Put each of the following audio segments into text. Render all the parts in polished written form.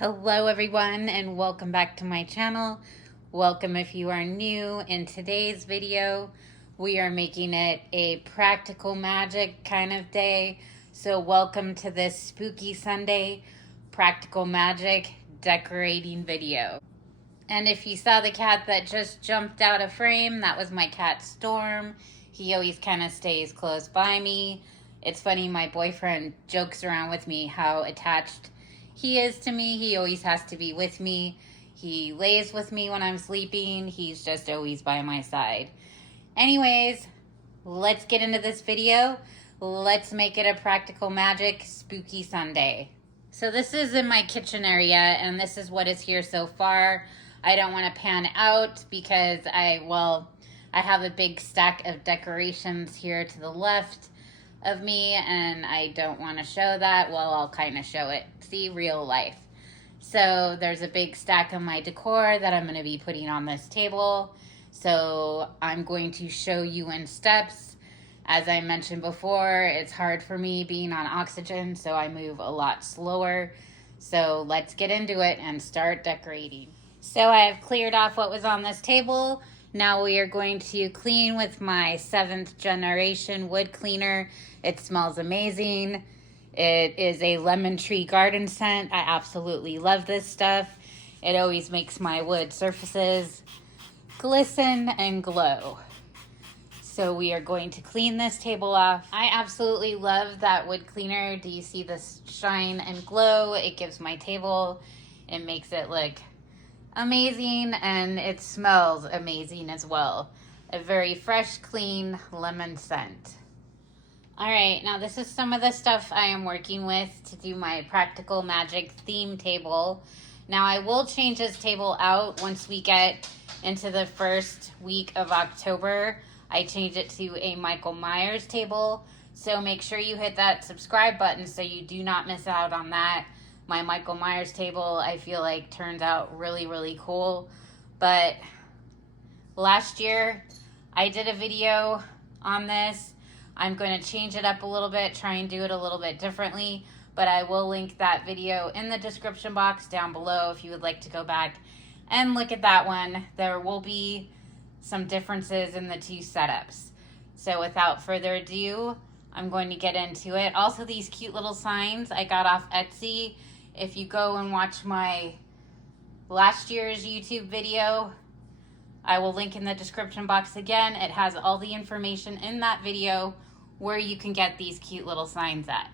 Hello everyone and welcome back to my channel. Welcome if you are new. In today's video, we are making it a practical magic kind of day. So welcome to this spooky Sunday practical magic decorating video. And if you saw the cat that just jumped out of frame, that was my cat Storm. He always kind of stays close by me. It's funny, my boyfriend jokes around with me how attached he is to me. He always has to be with me. He lays with me when I'm sleeping. He's just always by my side. Anyways, let's get into this video. Let's make it a practical magic spooky Sunday. So this is in my kitchen area and this is what is here so far. I don't want to pan out because I have a big stack of decorations here to the left of me and I don't want to show that. Well, I'll kind of show it. See, real life. So there's a big stack of my decor that I'm going to be putting on this table. So I'm going to show you in steps. As I mentioned before, it's hard for me being on oxygen, so I move a lot slower. So let's get into it and start decorating. So I have cleared off what was on this table. Now we are going to clean with my 7th generation wood cleaner. It smells amazing. It is a lemon tree garden scent. I absolutely love this stuff. It always makes my wood surfaces glisten and glow. So we are going to clean this table off. I absolutely love that wood cleaner. Do you see this shine and glow? It gives my table, it makes it look amazing and it smells amazing as well. A very fresh, clean lemon scent. All right, now this is some of the stuff I am working with to do my practical magic theme table. Now I will change this table out once we get into the first week of October. I changed it to a Michael Myers table. So make sure you hit that subscribe button so you do not miss out on that. My Michael Myers table, I feel like, turns out really, really cool. But last year, I did a video on this. I'm going to change it up a little bit, try and do it a little bit differently. But I will link that video in the description box down below if you would like to go back and look at that one. There will be some differences in the two setups. So without further ado, I'm going to get into it. Also, these cute little signs I got off Etsy. If you go and watch my last year's YouTube video, I will link in the description box again. It has all the information in that video where you can get these cute little signs at.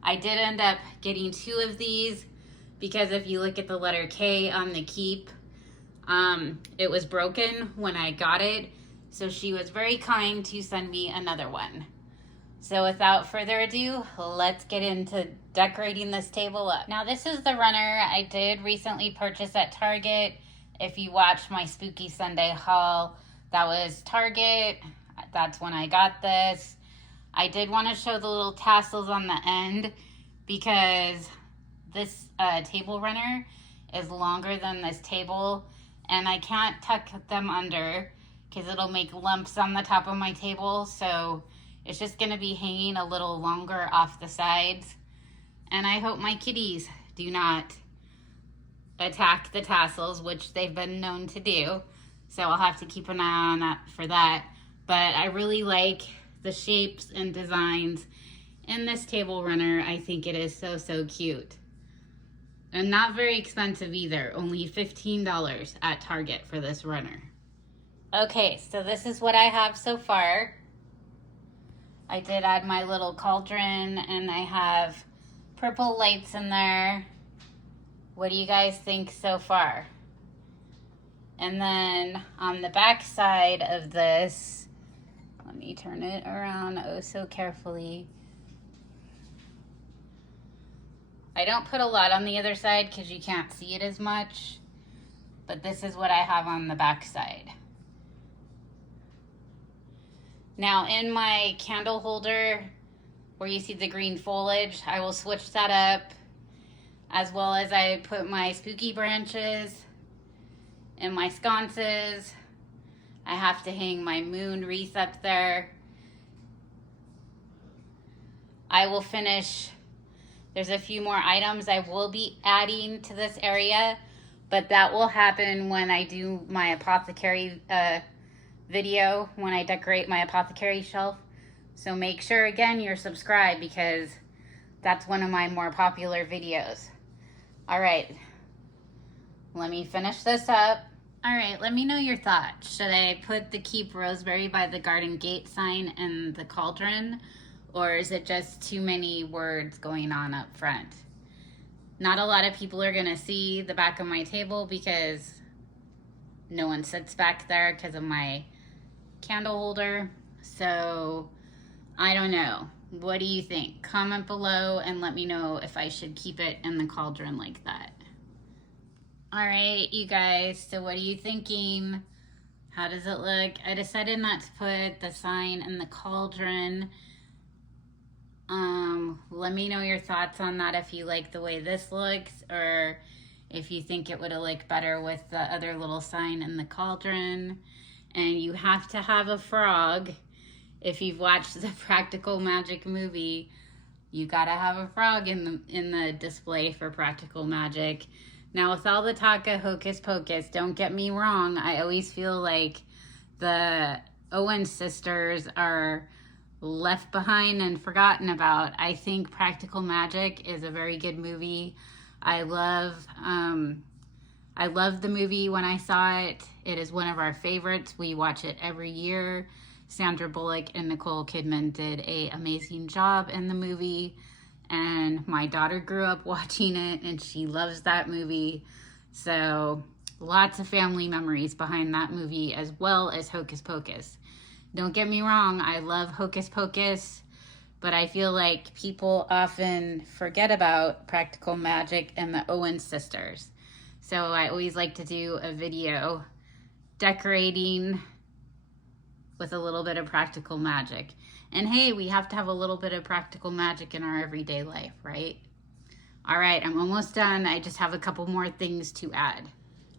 I did end up getting 2 of these because if you look at the letter K on the keep, it was broken when I got it. So she was very kind to send me another one. So without further ado, let's get into decorating this table up. Now this is the runner I did recently purchase at Target. If you watched my Spooky Sunday haul, that was Target. That's when I got this. I did want to show the little tassels on the end because this table runner is longer than this table and I can't tuck them under because it'll make lumps on the top of my table. So it's just going to be hanging a little longer off the sides. And I hope my kitties do not attack the tassels, which they've been known to do. So I'll have to keep an eye on that for that. But I really like the shapes and designs in this table runner. I think it is so, so cute. And not very expensive either. Only $15 at Target for this runner. Okay, so this is what I have so far. I did add my little cauldron and I have purple lights in there. What do you guys think so far? And then on the back side of this, let me turn it around oh so carefully. I don't put a lot on the other side because you can't see it as much, but this is what I have on the back side. Now in my candle holder, where you see the green foliage, I will switch that up, as well as I put my spooky branches and my sconces. I have to hang my moon wreath up there. I will finish There's a few more items I will be adding to this area, but that will happen when I do my apothecary video, when I decorate my apothecary shelf. So make sure, again, you're subscribed because that's one of my more popular videos. All right, let me finish this up. All right, let me know your thoughts. Should I put the Keep Roseberry by the Garden Gate sign in the cauldron, or is it just too many words going on up front? Not a lot of people are gonna see the back of my table because no one sits back there because of my candle holder. So I don't know. What do you think? Comment below and let me know if I should keep it in the cauldron like that. All right, you guys, so what are you thinking? How does it look? I decided not to put the sign in the cauldron. Let me know your thoughts on that, if you like the way this looks, or if you think it would have looked better with the other little sign in the cauldron. And you have to have a frog. If you've watched the Practical Magic movie, you gotta have a frog in the display for Practical Magic. Now, with all the talk of Hocus Pocus, don't get me wrong, I always feel like the Owen sisters are left behind and forgotten about. I think Practical Magic is a very good movie. I love the movie when I saw it. It is one of our favorites. We watch it every year. Sandra Bullock and Nicole Kidman did an amazing job in the movie. And my daughter grew up watching it and she loves that movie. So lots of family memories behind that movie, as well as Hocus Pocus. Don't get me wrong, I love Hocus Pocus, but I feel like people often forget about Practical Magic and the Owen sisters. So I always like to do a video decorating with a little bit of Practical Magic. And hey, we have to have a little bit of Practical Magic in our everyday life, right? All right, I'm almost done. I just have a couple more things to add.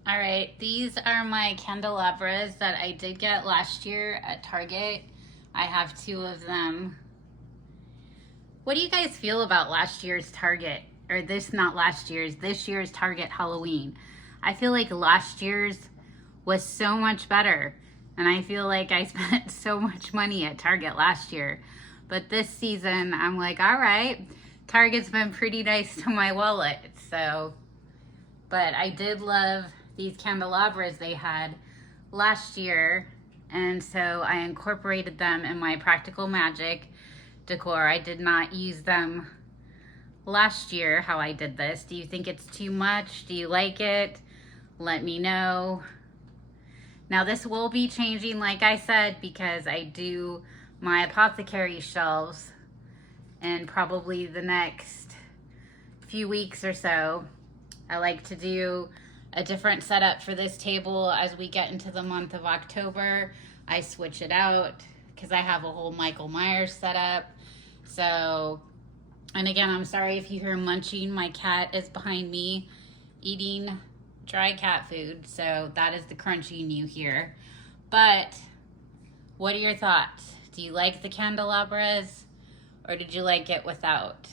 All right, these are my candelabras that I did get last year at Target. I have 2 of them. What do you guys feel about last year's Target? Or this year's Target Halloween? I feel like last year's was so much better. And I feel like I spent so much money at Target last year. But this season, I'm like, all right, Target's been pretty nice to my wallet. So, but I did love these candelabras they had last year. And so I incorporated them in my Practical Magic decor. I did not use them last year how I did this. Do you think it's too much? Do you like it? Let me know. Now this will be changing, like I said, because I do my apothecary shelves in probably the next few weeks or so. I like to do a different setup for this table as we get into the month of October. I switch it out because I have a whole Michael Myers setup. So, and again, I'm sorry if you hear munching. My cat is behind me eating dry cat food, so that is the crunching you hear. But what are your thoughts? Do you like the candelabras, or did you like it without?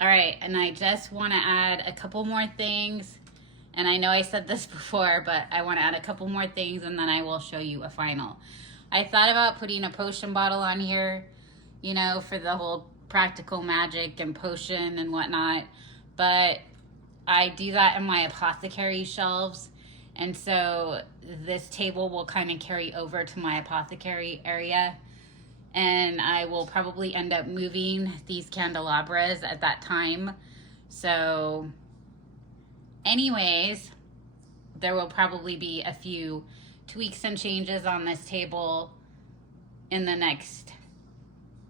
All right, and I just want to add a couple more things, and I know I said this before, but I want to add a couple more things and then I will show you a final. I thought about putting a potion bottle on here, you know, for the whole Practical Magic and potion and whatnot, but I do that in my apothecary shelves, and so this table will kind of carry over to my apothecary area, and I will probably end up moving these candelabras at that time. So anyways, there will probably be a few tweaks and changes on this table in the next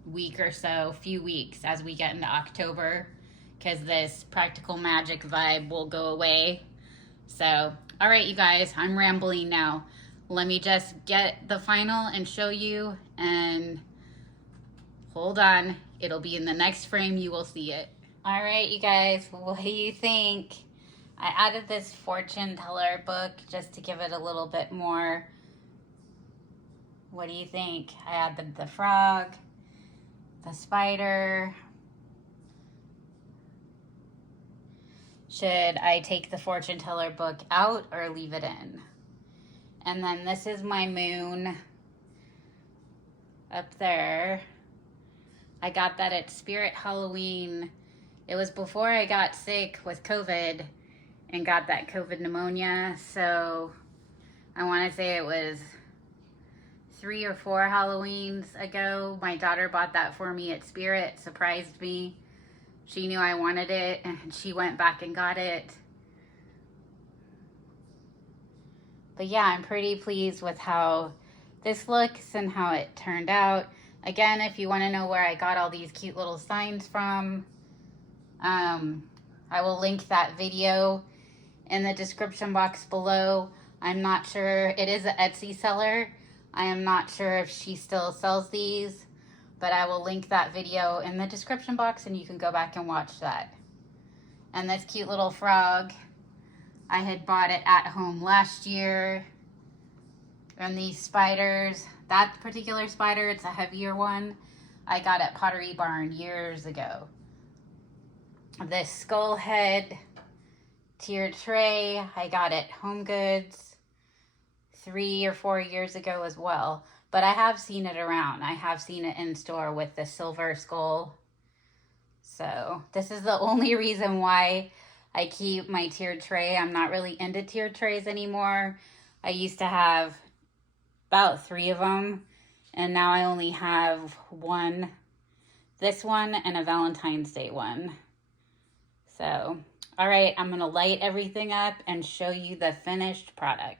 week or so, few weeks as we get into October, because this Practical Magic vibe will go away. So, all right, you guys, I'm rambling now. Let me just get the final and show you, and hold on, it'll be in the next frame, you will see it. All right, you guys, what do you think? I added this fortune teller book just to give it a little bit more. What do you think? I added the frog, the spider, Should I take the fortune teller book out or leave it in? And then this is my moon up there. I got that at Spirit Halloween. It was before I got sick with COVID and got that COVID pneumonia. So I want to say it was 3 or 4 Halloweens ago. My daughter bought that for me at Spirit, surprised me. She knew I wanted it and she went back and got it. But yeah, I'm pretty pleased with how this looks and how it turned out. Again, if you want to know where I got all these cute little signs from, I will link that video in the description box below. I'm not sure, it is an Etsy seller. I am not sure if she still sells these, but I will link that video in the description box and you can go back and watch that. And this cute little frog, I had bought it at home last year. And these spiders, that particular spider, it's a heavier one, I got at Pottery Barn years ago. This skull head tiered tray, I got at Home Goods 3 or 4 years ago as well. But I have seen it around. I have seen it in store with the silver skull. So this is the only reason why I keep my tiered tray. I'm not really into tiered trays anymore. I used to have about 3 of them, and now I only have one. This one and a Valentine's Day one. So, all right, I'm gonna light everything up and show you the finished product.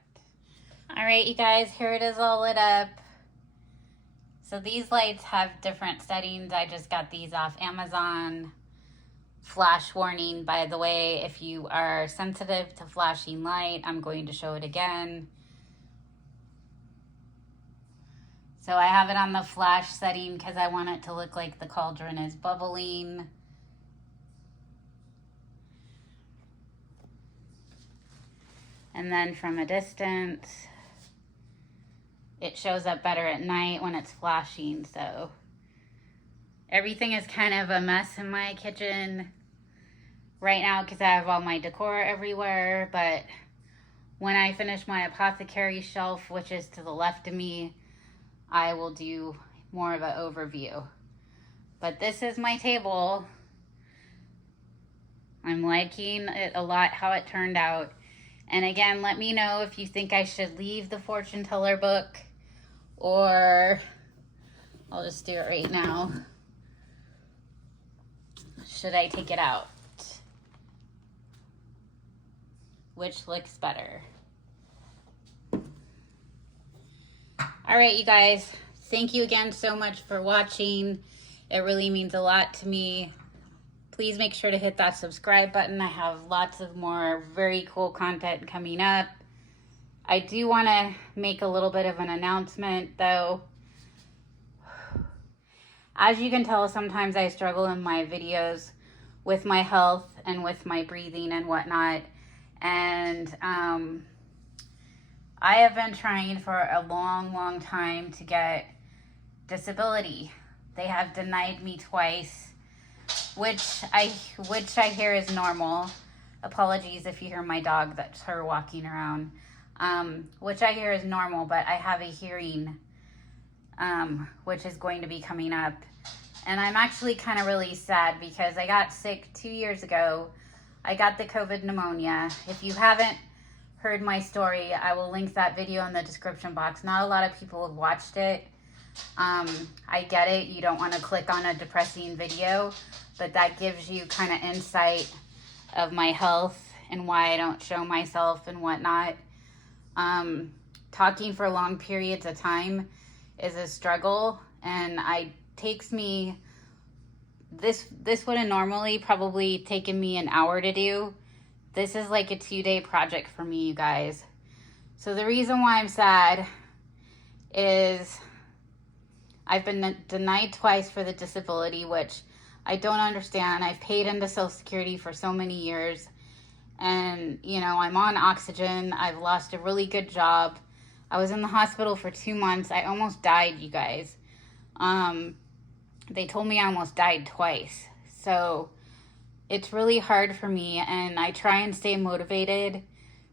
All right, you guys, here it is all lit up. So these lights have different settings. I just got these off Amazon. Flash warning, by the way, if you are sensitive to flashing light, I'm going to show it again. So I have it on the flash setting because I want it to look like the cauldron is bubbling. And then from a distance, it shows up better at night when it's flashing. So everything is kind of a mess in my kitchen right now because I have all my decor everywhere. But when I finish my apothecary shelf, which is to the left of me, I will do more of an overview. But this is my table. I'm liking it a lot, how it turned out. And again, let me know if you think I should leave the fortune teller book, or I'll just do it right now. Should I take it out? Which looks better? All right, you guys, thank you again so much for watching. It really means a lot to me. Please make sure to hit that subscribe button. I have lots of more very cool content coming up. I do want to make a little bit of an announcement though. As you can tell, sometimes I struggle in my videos with my health and with my breathing and whatnot. And I have been trying for a long time to get disability. They have denied me twice, which I hear is normal. Apologies if you hear my dog, that's her walking around. Which I hear is normal, but I have a hearing, which is going to be coming up. And I'm actually kind of really sad because I got sick 2 years ago. I got the COVID pneumonia. If you haven't heard my story, I will link that video in the description box. Not a lot of people have watched it. I get it. You don't want to click on a depressing video, but that gives you kind of insight of my health and why I don't show myself and whatnot. Talking for long periods of time is a struggle, and takes me, this would have normally probably taken me an hour to do. This is like a 2-day project for me, you guys. So the reason why I'm sad is I've been denied twice for the disability, which I don't understand. I've paid into Social Security for so many years, and you know, I'm on oxygen. I've lost a really good job. I was in the hospital for 2 months. I almost died, you guys. They told me I almost died twice. So it's really hard for me, and I try and stay motivated.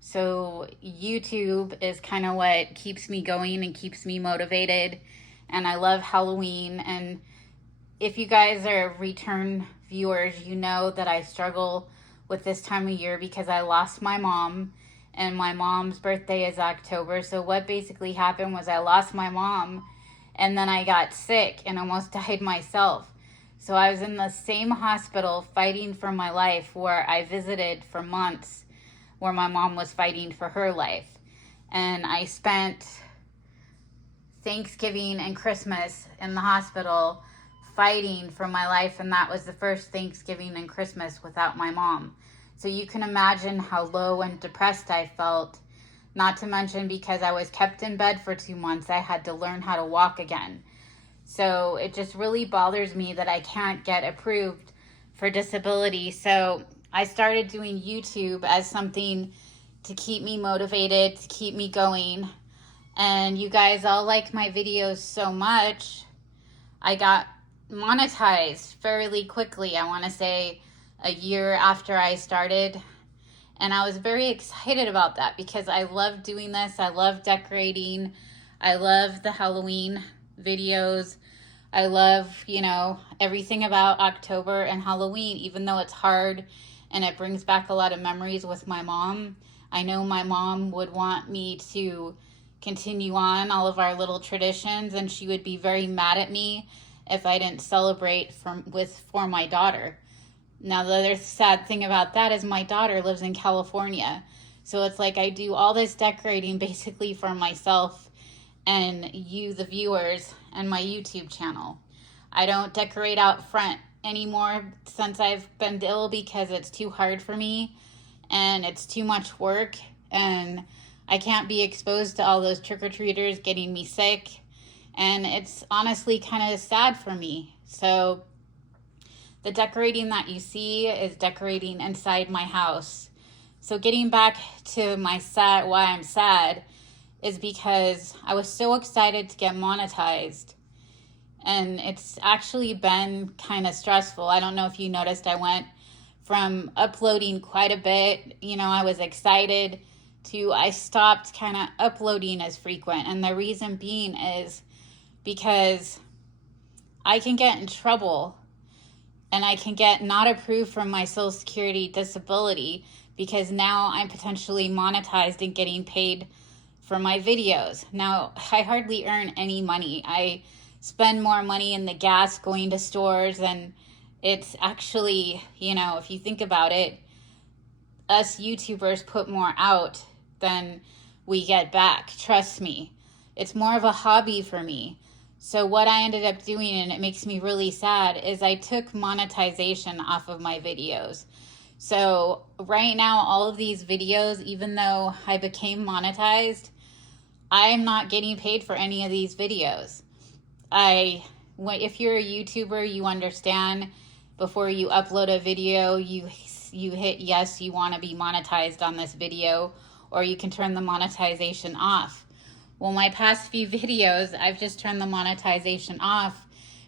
So YouTube is kind of what keeps me going and keeps me motivated. And I love Halloween. And if you guys are return viewers, you know that I struggle with this time of year because I lost my mom, and my mom's birthday is October. So what basically happened was I lost my mom, and then I got sick and almost died myself. So I was in the same hospital fighting for my life where I visited for months, where my mom was fighting for her life. And I spent Thanksgiving and Christmas in the hospital fighting for my life, and that was the first Thanksgiving and Christmas without my mom. So you can imagine how low and depressed I felt, not to mention because I was kept in bed for 2 months, I had to learn how to walk again. So it just really bothers me that I can't get approved for disability. So I started doing YouTube as something to keep me motivated, to keep me going. And you guys all like my videos so much, I got monetized fairly quickly. I want to say a year after I started. And I was very excited about that because I love doing this. I love decorating. I love the Halloween videos. I love, everything about October and Halloween, even though it's hard and it brings back a lot of memories with my mom. I know my mom would want me to continue on all of our little traditions, and she would be very mad at me if I didn't celebrate for my daughter. Now, the other sad thing about that is my daughter lives in California. So it's like I do all this decorating basically for myself and you, the viewers, and my YouTube channel. I don't decorate out front anymore since I've been ill because it's too hard for me and it's too much work, and I can't be exposed to all those trick-or-treaters getting me sick, and it's honestly kind of sad for me. So the decorating that you see is decorating inside my house. So getting back to my why I'm sad is because I was so excited to get monetized, and it's actually been kind of stressful. I don't know if you noticed, I went from uploading quite a bit, I was excited, to I stopped kind of uploading as frequent. And the reason being is because I can get in trouble and I can get not approved from my Social Security disability because now I'm potentially monetized and getting paid for my videos. Now, I hardly earn any money. I spend more money in the gas going to stores, and it's actually, if you think about it, us YouTubers put more out than we get back. Trust me. It's more of a hobby for me. So what I ended up doing, and it makes me really sad, is I took monetization off of my videos. So right now, all of these videos, even though I became monetized, I'm not getting paid for any of these videos. If you're a YouTuber, you understand before you upload a video, you hit yes, you want to be monetized on this video, or you can turn the monetization off. Well, my past few videos, I've just turned the monetization off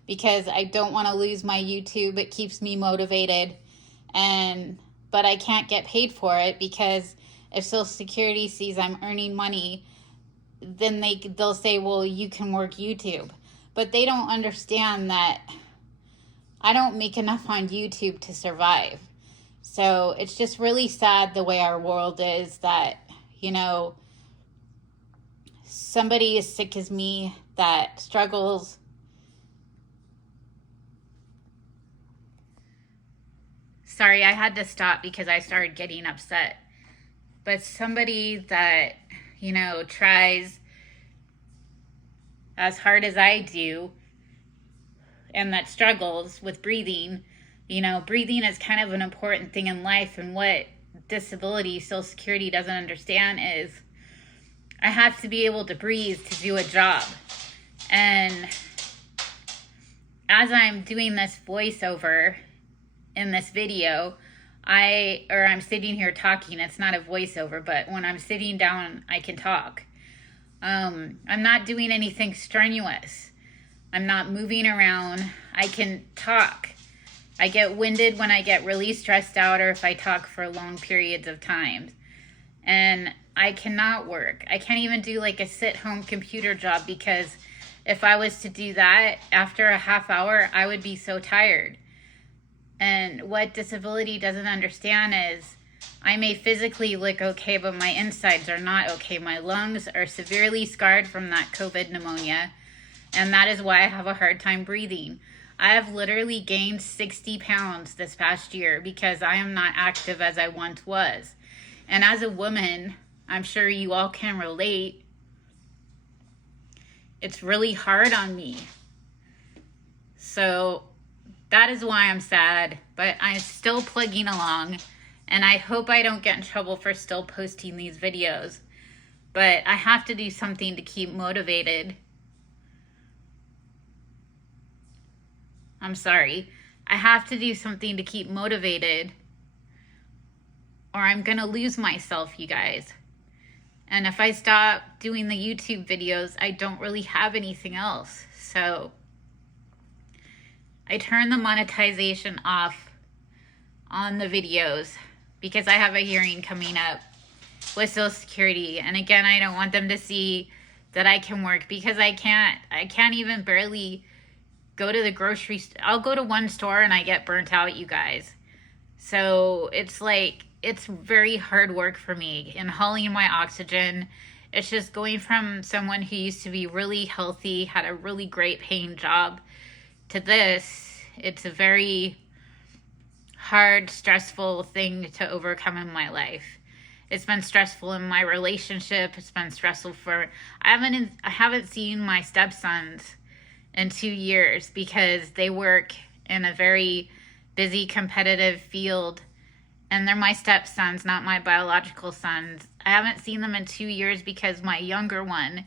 because I don't want to lose my YouTube. It keeps me motivated, but I can't get paid for it because if Social Security sees I'm earning money, then they'll say, well, you can work YouTube. But they don't understand that I don't make enough on YouTube to survive. So it's just really sad the way our world is, that, somebody as sick as me that struggles. Sorry, I had to stop because I started getting upset. But somebody that, tries as hard as I do and that struggles with breathing, breathing is kind of an important thing in life. And what disability Social Security doesn't understand is I have to be able to breathe to do a job. And as I'm doing this voiceover in this video, I'm sitting here talking. It's not a voiceover, but when I'm sitting down, I can talk. I'm not doing anything strenuous. I'm not moving around. I can talk. I get winded when I get really stressed out or if I talk for long periods of time. And I cannot work. I can't even do like a sit-home computer job, because if I was to do that, after a half hour, I would be so tired. And what disability doesn't understand is I may physically look okay, but my insides are not okay. My lungs are severely scarred from that COVID pneumonia, and that is why I have a hard time breathing. I have literally gained 60 pounds this past year because I am not active as I once was. And as a woman, I'm sure you all can relate, it's really hard on me. So that is why I'm sad, but I'm still plugging along, and I hope I don't get in trouble for still posting these videos. But I have to do something to keep motivated. I'm sorry. I have to do something to keep motivated, or I'm gonna lose myself, you guys. And if I stop doing the YouTube videos, I don't really have anything else. So I turn the monetization off on the videos because I have a hearing coming up with Social Security. And again, I don't want them to see that I can work, because I can't even barely go to the grocery store. I'll go to one store and I get burnt out, you guys. So it's like, it's very hard work for me in hauling my oxygen. It's just going from someone who used to be really healthy, had a really great paying job, to this. It's a very hard, stressful thing to overcome in my life. It's been stressful in my relationship. It's been stressful for, I haven't seen my stepsons in 2 years because they work in a very busy, competitive field, and they're my stepsons, not my biological sons. I haven't seen them in 2 years because my younger one,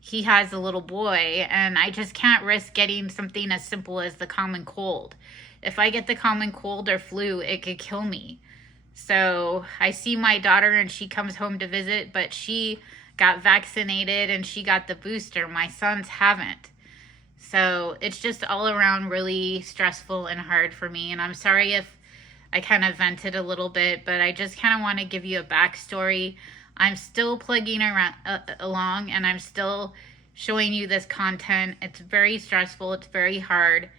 he has a little boy, and I just can't risk getting something as simple as the common cold. If I get the common cold or flu, it could kill me. So I see my daughter and she comes home to visit, but she got vaccinated and she got the booster. My sons haven't. So it's just all around really stressful and hard for me. And I'm sorry if I kind of vented a little bit, but I just kind of want to give you a backstory. I'm still plugging around, along, and I'm still showing you this content. It's very stressful. It's very hard.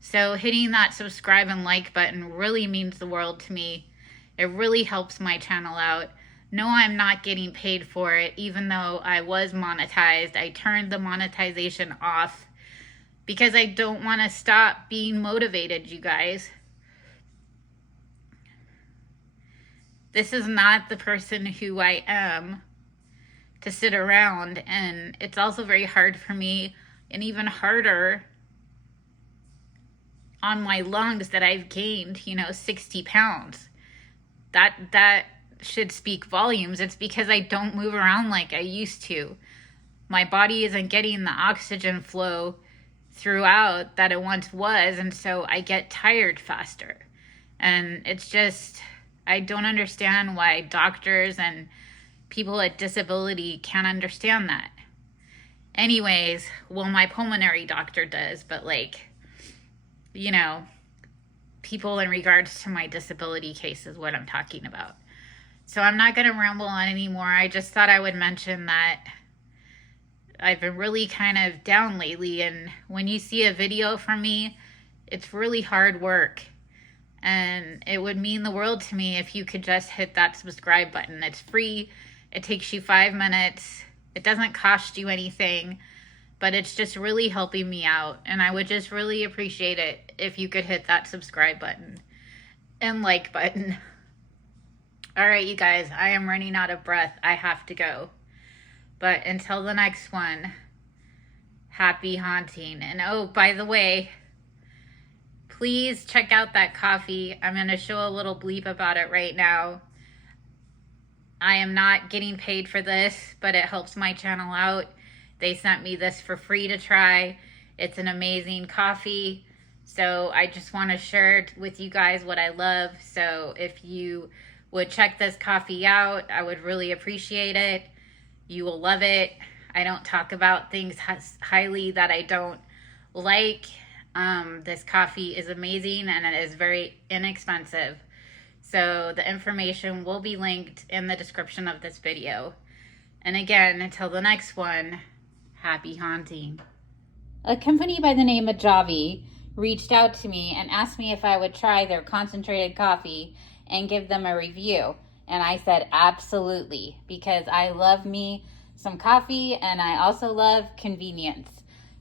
So hitting that subscribe and like button really means the world to me. It really helps my channel out. No, I'm not getting paid for it, even though I was monetized. I turned the monetization off because I don't want to stop being motivated, you guys. This is not the person who I am to sit around, and it's also very hard for me, and even harder on my lungs that I've gained, 60 pounds. That should speak volumes. It's because I don't move around like I used to. My body isn't getting the oxygen flow throughout that it once was, and so I get tired faster. And it's just, I don't understand why doctors and people with disability can't understand that. Anyways, well, my pulmonary doctor does, but people in regards to my disability case is what I'm talking about. So I'm not going to ramble on anymore. I just thought I would mention that I've been really kind of down lately, and when you see a video from me, it's really hard work. And it would mean the world to me if you could just hit that subscribe button. It's free. It takes you 5 minutes. It doesn't cost you anything, but it's just really helping me out. And I would just really appreciate it if you could hit that subscribe button and like button. All right, you guys, I am running out of breath. I have to go. But until the next one, happy haunting. And oh, by the way, please check out that coffee. I'm going to show a little bleep about it right now. I am not getting paid for this, but it helps my channel out. They sent me this for free to try. It's an amazing coffee. So I just want to share with you guys what I love. So if you would check this coffee out, I would really appreciate it. You will love it. I don't talk about things highly that I don't like. This coffee is amazing and it is very inexpensive. So the information will be linked in the description of this video. And again, until the next one, happy haunting. A company by the name of Javy reached out to me and asked me if I would try their concentrated coffee and give them a review. And I said absolutely, because I love me some coffee and I also love convenience.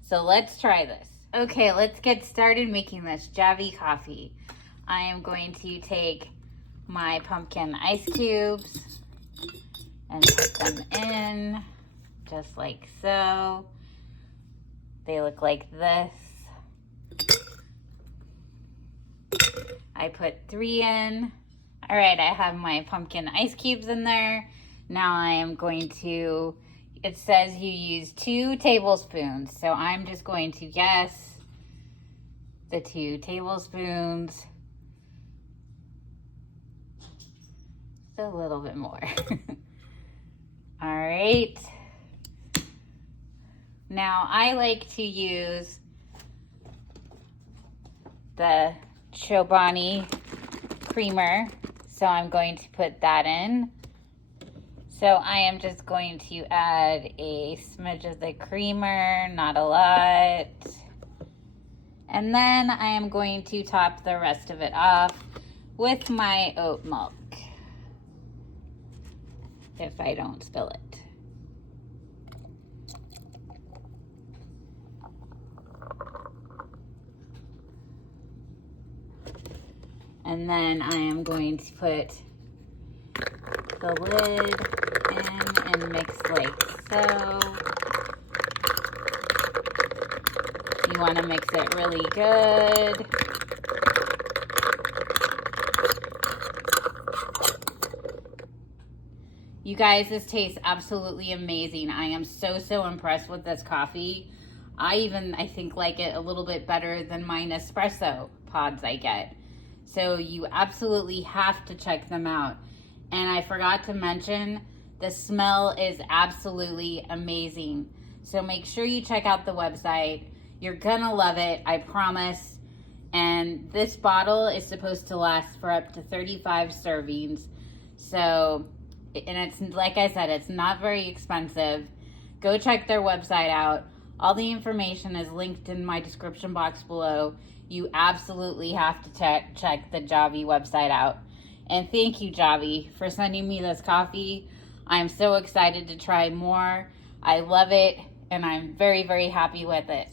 So let's try this. Okay, let's get started making this Javy coffee. I am going to take my pumpkin ice cubes and put them in just like so. They look like this. I put 3 in. All right, I have my pumpkin ice cubes in there. Now I am going to, it says you use 2 tablespoons. So I'm just going to guess the 2 tablespoons. Just a little bit more. All right. Now I like to use the Chobani creamer, so I'm going to put that in. So I am just going to add a smidge of the creamer, not a lot. And then I am going to top the rest of it off with my oat milk, if I don't spill it. And then I am going to put the lid in and mix like so. You want to mix it really good. You guys, this tastes absolutely amazing. I am so impressed with this coffee. I think like it a little bit better than my Nespresso pods I get. So you absolutely have to check them out. And I forgot to mention, the smell is absolutely amazing. So make sure you check out the website. You're gonna love it, I promise. And this bottle is supposed to last for up to 35 servings. So, and it's, like I said, it's not very expensive. Go check their website out. All the information is linked in my description box below. You absolutely have to check the Javy website out. And thank you, Javy, for sending me this coffee. I'm so excited to try more. I love it, and I'm very happy with it.